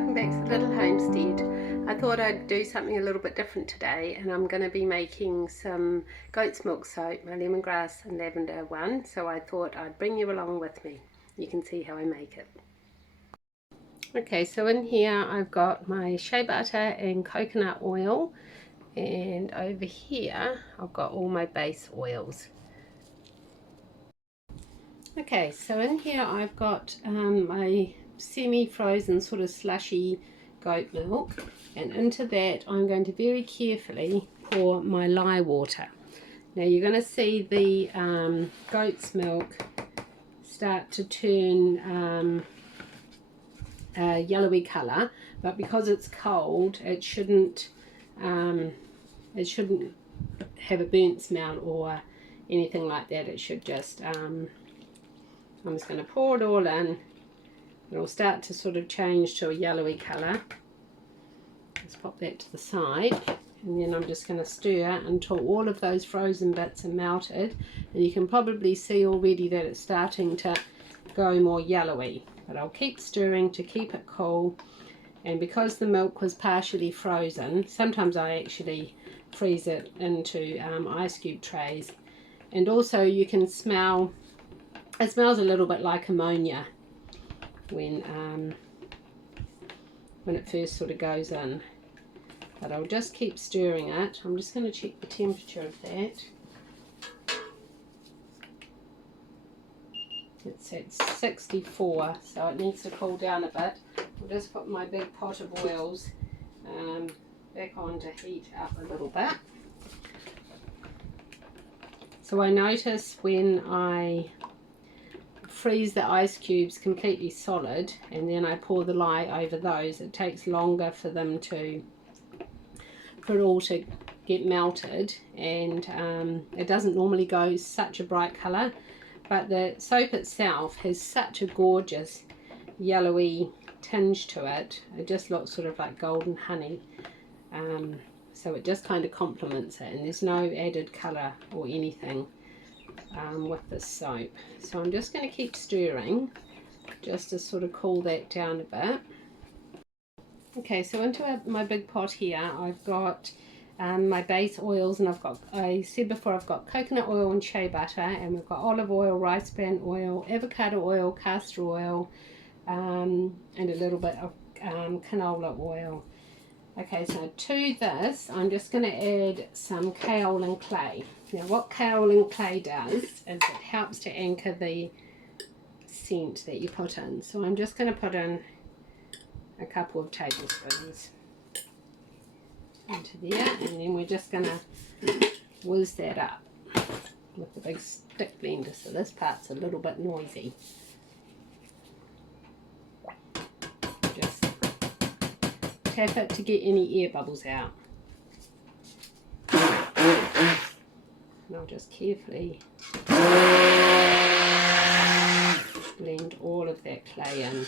welcome back to the Little Homestead. I thought I'd do something a little bit different today, and I'm going to be making some goat's milk soap, my lemongrass and lavender one, so I thought I'd bring you along with me. You can see how I make it. Okay, so in here I've got my shea butter and coconut oil, and over here I've got all my base oils. Okay, so in here I've got my semi-frozen sort of slushy goat milk, and into that I'm going to very carefully pour my lye water. Now you're going to see the goat's milk start to turn a yellowy colour, but because it's cold it shouldn't have a burnt smell or anything like that. It should just I'm just going to pour it all in. It'll start to sort of change to a yellowy colour. Let's pop that to the side, and then I'm just going to stir until all of those frozen bits are melted, and you can probably see already that it's starting to go more yellowy, but I'll keep stirring to keep it cool. And because the milk was partially frozen, sometimes I actually freeze it into ice cube trays, and also you can smell, it smells a little bit like ammonia when it first sort of goes in. But I'll just keep stirring it. I'm just going to check the temperature of that. It's at 64, so it needs to cool down a bit. I'll just put my big pot of oils back on to heat up a little bit. So I notice when I freeze the ice cubes completely solid and then I pour the lye over those, it takes longer for them to, for it all to get melted, and it doesn't normally go such a bright colour, but the soap itself has such a gorgeous yellowy tinge to it. It just looks sort of like golden honey, so it just kind of complements it, and there's no added colour or anything with this soap. So I'm just going to keep stirring just to sort of cool that down a bit. Okay, so into my big pot here I've got my base oils, and I said before, I've got coconut oil and shea butter, and we've got olive oil, rice bran oil, avocado oil, castor oil, and a little bit of canola oil. Okay, so to this I'm just going to add some kaolin clay. Now what kaolin clay does is it helps to anchor the scent that you put in. So I'm just going to put in a couple of tablespoons into there, and then we're just going to whiz that up with the big stick blender, so this part's a little bit noisy. Just tap it to get any air bubbles out. And I'll just carefully blend all of that clay in.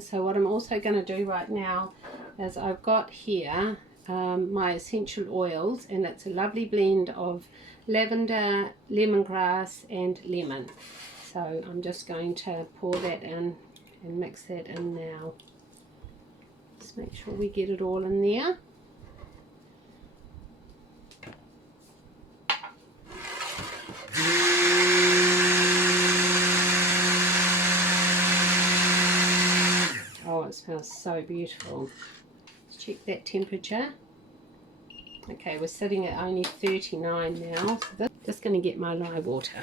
So what I'm also going to do right now is I've got here my essential oils, and it's a lovely blend of lavender, lemongrass and lemon. So I'm just going to pour that in and mix that in now. Just make sure we get it all in there. Oh, it smells so beautiful. Let's check that temperature. Okay, we're sitting at only 39 now. So just going to get my lye water.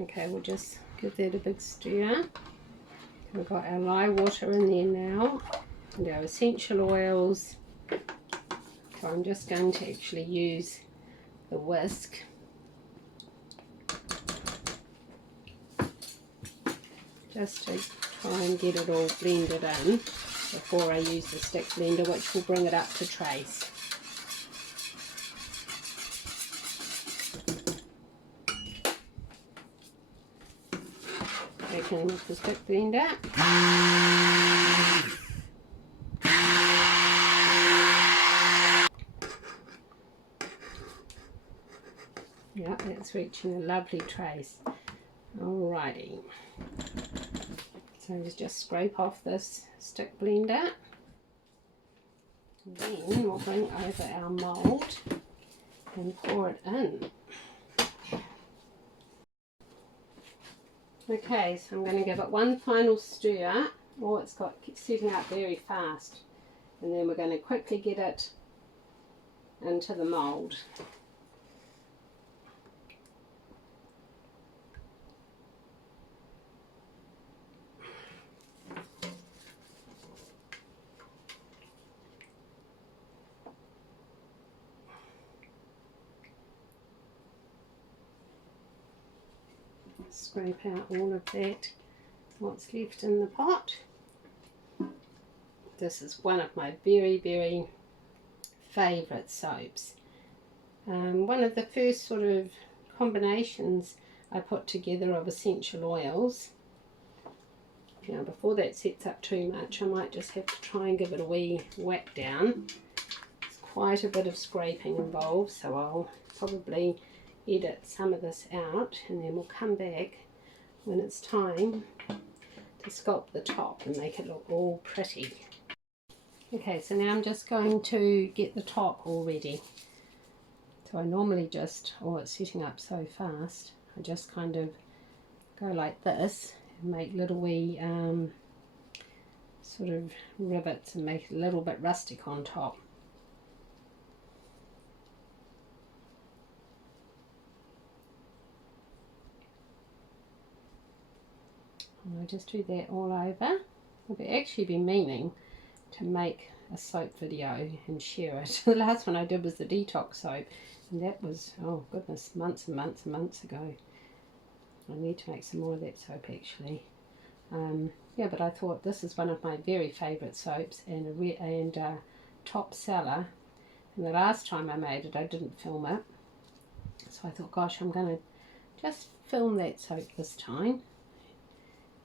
Okay, we'll just give that a big stir. We've got our lye water in there now, and our essential oils, So I'm just going to actually use the whisk just to try and get it all blended in before I use the stick blender, which will bring it up to trace. Back in with the stick blender. Yep, that's reaching a lovely trace. Alrighty. So just scrape off this stick blender. Then we'll bring over our mould and pour it in. Okay, so I'm going to give it one final stir. Oh, it's setting up very fast. And then we're going to quickly get it into the mould. Scrape out all of that, what's left in the pot. This is one of my very, very favourite soaps. One of the first sort of combinations I put together of essential oils. Now before that sets up too much, I might just have to try and give it a wee whack down. There's quite a bit of scraping involved, so I'll probably edit some of this out, and then we'll come back when it's time to sculpt the top and make it look all pretty. Okay, so now I'm just going to get the top all ready. So I normally just, it's setting up so fast, I just kind of go like this and make little wee sort of rivets and make it a little bit rustic on top. And I just do that all over. I've actually been meaning to make a soap video and share it. The last one I did was the detox soap, and that was, oh goodness, months and months and months ago. I need to make some more of that soap actually. Yeah, but I thought this is one of my very favourite soaps and a top seller. And the last time I made it, I didn't film it. So I thought, gosh, I'm going to just film that soap this time,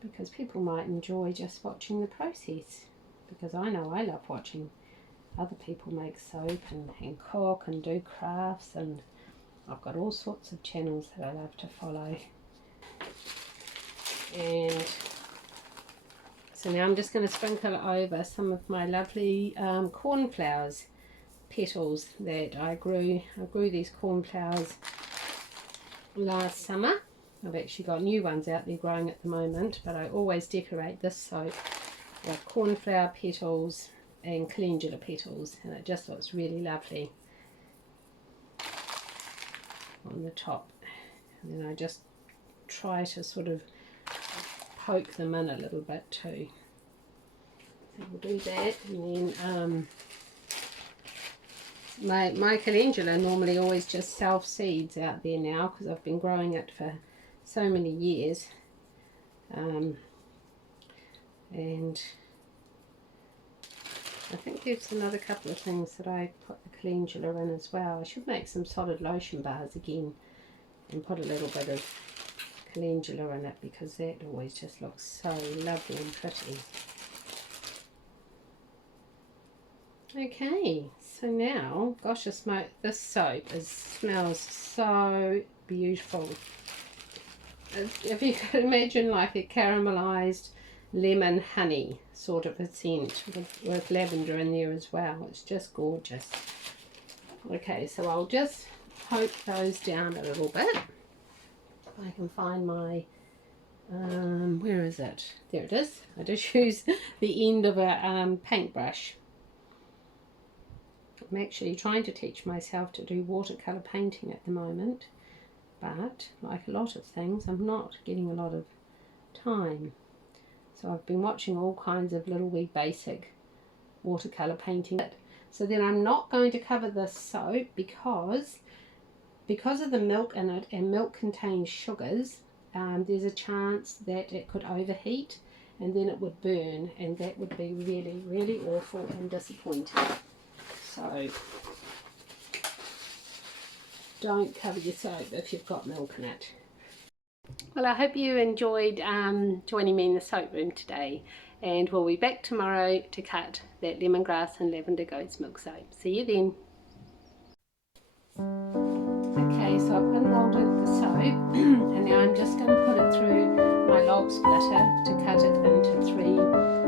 because people might enjoy just watching the process, because I know I love watching other people make soap and cook and do crafts, and I've got all sorts of channels that I love to follow. And so now I'm just going to sprinkle over some of my lovely cornflowers petals that I grew. I grew these cornflowers last summer. I've actually got new ones out there growing at the moment, but I always decorate this soap with cornflower petals and calendula petals, and it just looks really lovely on the top. And then I just try to sort of poke them in a little bit too. So we'll do that, and then my calendula normally always just self-seeds out there now, because I've been growing it for so many years, and I think there's another couple of things that I put the calendula in as well. I should make some solid lotion bars again and put a little bit of calendula in it, because that always just looks so lovely and pretty. Okay, so now, gosh, this soap smells so beautiful. If you could imagine like a caramelized lemon honey sort of a scent with lavender in there as well. It's just gorgeous. Okay, so I'll just poke those down a little bit. If I can find my, where is it? There it is. I just use the end of a paintbrush. I'm actually trying to teach myself to do watercolour painting at the moment, but like a lot of things, I'm not getting a lot of time. So I've been watching all kinds of little wee basic watercolour painting. So then I'm not going to cover this soap because of the milk in it, and milk contains sugars. There's a chance that it could overheat and then it would burn, and that would be really, really awful and disappointing. So don't cover your soap if you've got milk in it. Well, I hope you enjoyed joining me in the soap room today, and we'll be back tomorrow to cut that lemongrass and lavender goat's milk soap. See you then. Okay, so I've unmolded the soap and now I'm just going to put it through my log splitter to cut it into 3